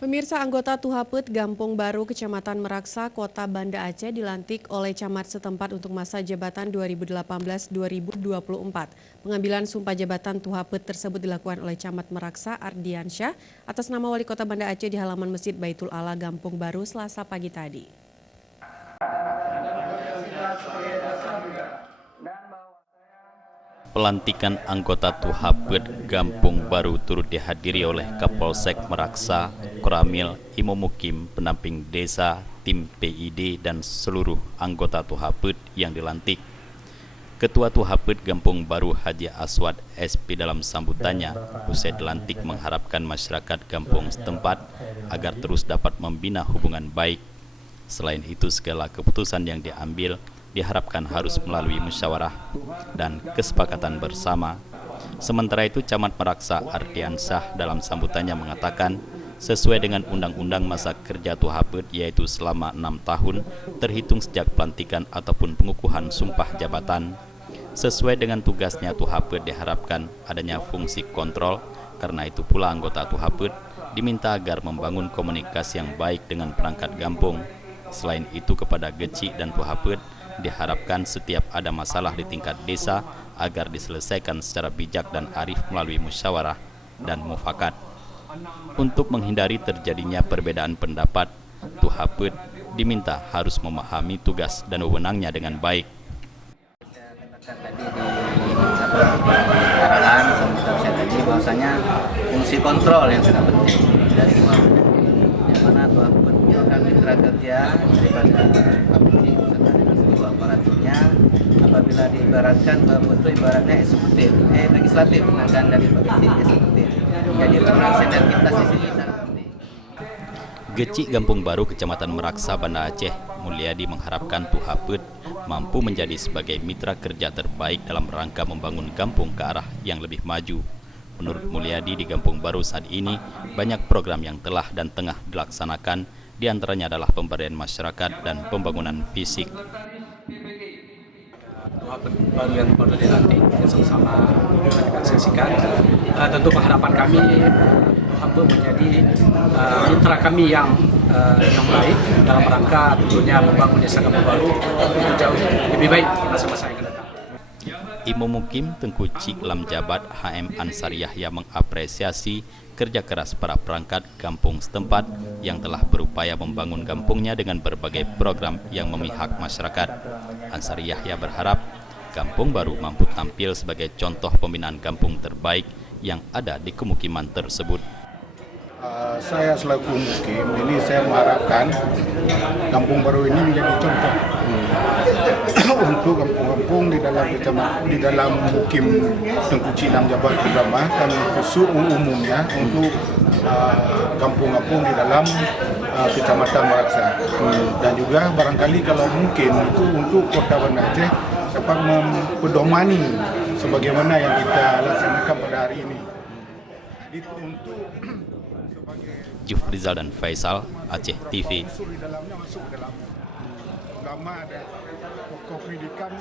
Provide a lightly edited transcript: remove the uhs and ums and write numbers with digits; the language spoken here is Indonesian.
Pemirsa, anggota Tuhapet Gampung Baru Kecamatan Meraksa, Kota Banda Aceh dilantik oleh camat setempat untuk masa jabatan 2018-2024. Pengambilan sumpah jabatan Tuhapet tersebut dilakukan oleh camat Meraksa Ardiansyah atas nama Wali Kota Banda Aceh di halaman Masjid Baitul Allah Gampung Baru Selasa pagi tadi. Pelantikan anggota Tuhapet Gampung Baru turut dihadiri oleh Kapolsek Meraksa, Koramil, Imam Mukim, pendamping desa, tim PID, dan seluruh anggota Tuhapet yang dilantik. Ketua Tuhapet Gampung Baru Haji Aswad SP dalam sambutannya usai dilantik mengharapkan masyarakat kampung setempat agar terus dapat membina hubungan baik. Selain itu, segala keputusan yang diambil diharapkan harus melalui musyawarah dan kesepakatan bersama. Sementara itu, Camat Meraksa Ardiansyah dalam sambutannya mengatakan, sesuai dengan Undang-Undang Masa Kerja Tuhapet yaitu selama 6 tahun terhitung sejak pelantikan ataupun pengukuhan sumpah jabatan. Sesuai dengan tugasnya, Tuhapet diharapkan adanya fungsi kontrol, karena itu pula anggota Tuhapet diminta agar membangun komunikasi yang baik dengan perangkat kampung. Selain itu, kepada Geci dan Tuhapet diharapkan setiap ada masalah di tingkat desa agar diselesaikan secara bijak dan arif melalui musyawarah dan mufakat. Untuk menghindari terjadinya perbedaan pendapat, Tuhapet diminta harus memahami tugas dan wewenangnya dengan baik. Arahan sambutan saya tadi bahwasanya fungsi kontrol yang sangat penting dari yang mana Tuhapet merupakan mitra kerja daripada APC beserta dengan seluruh aparaturnya. Apabila diibaratkan Tuhapet itu ibaratnya eksekutif, legislatif, sedangkan dari APC eksekutif. Jadi peran sinergitas di sini sangat penting. Geci Gampung Baru Kecamatan Meraksa, Banda Aceh, Mulyadi mengharapkan Tuhapet mampu menjadi sebagai mitra kerja terbaik dalam rangka membangun kampung ke arah yang lebih maju. Menurut Mulyadi, di Gampung Baru saat ini banyak program yang telah dan tengah dilaksanakan, diantaranya adalah pemberdayaan masyarakat dan pembangunan fisik. Tuhapet baru yang baru dilantik yang sama-sama kita saksikan. Tentu harapan kami Tuhapet menjadi mitra kami yang baik dalam rangka tentunya membangun desa Gampung Baru itu jauh lebih baik di masa-masa yang akan datang. Imam Mukim Tengku Cik Lam Jabat HM Ansar Yahya mengapresiasi kerja keras para perangkat kampung setempat yang telah berupaya membangun kampungnya dengan berbagai program yang memihak masyarakat. Ansar Yahya berharap Kampung Baru mampu tampil sebagai contoh pembinaan kampung terbaik yang ada di kemukiman tersebut. Saya selaku mukim, ini saya mengharapkan Kampung Baru ini menjadi contoh untuk kampung-kampung di dalam mukim Tengku Cik Lam Jabat terutama, dan khusus umumnya untuk kampung-kampung di dalam Kecamatan Meraksa. Dan juga barangkali kalau mungkin itu untuk Kota Banda Aceh dapat mempedomani sebagaimana yang kita laksanakan pada hari ini. Jadi untuk Jufrizal dan Faisal, Aceh TV. masuk di dalamnya, masuk ke dalam ulama dan tokoh pendidikan